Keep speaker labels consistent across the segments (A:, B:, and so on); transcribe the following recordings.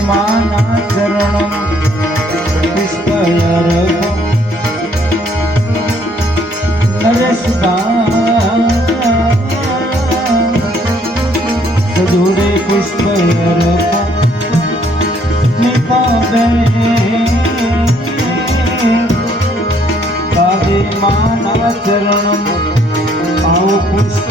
A: માના ચરણ પુષ્પ નરેશ સદુરે પુષ્પ દાદી માના ચરણ આવો પુષ્પ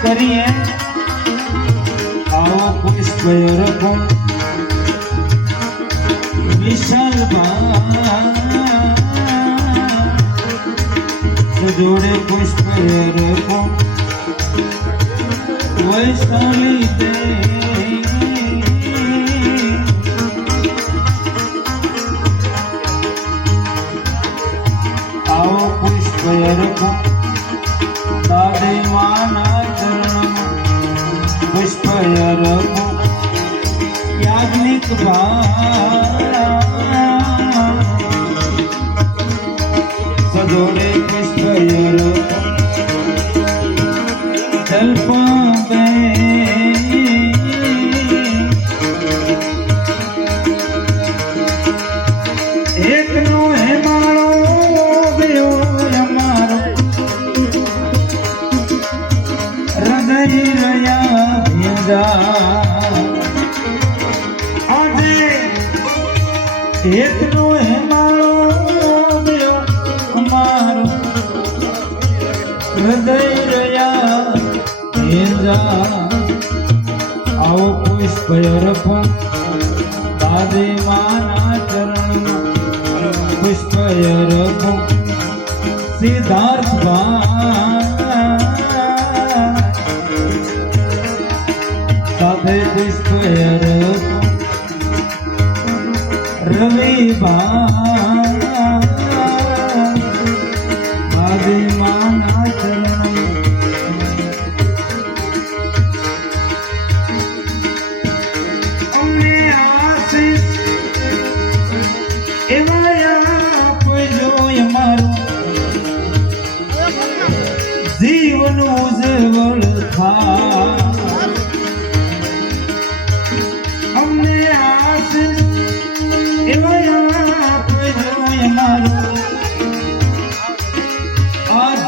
A: કરીએ આવો પુષ્પ રખો વિશાલ જોડે પુષ્પ રખો વૈશાલી દે આવો પુષ્પ રખો દાદે માના ચરણ પુષ્પ યાજ્ઞિક સજોડે પુષ્પ આજે એકનો હેમાળો ગયો અમારો હૃદય રહ્યા ભીંજા આવો પુષ્પ અર્પો દાદે માના ચરણ પુષ્પ અર્પો સિદ્ધાર્થ સાથે પુષ્પ રવિ આદિ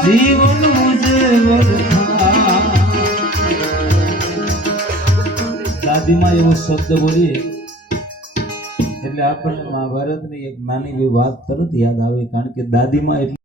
A: જીવન ઉજ્જવળ દાદીમાં એવો શબ્દ બોલીએ. એટલે આપણને મહાભારતની એક નાની એવી વાત તરત યાદ આવે, કારણ કે દાદીમાં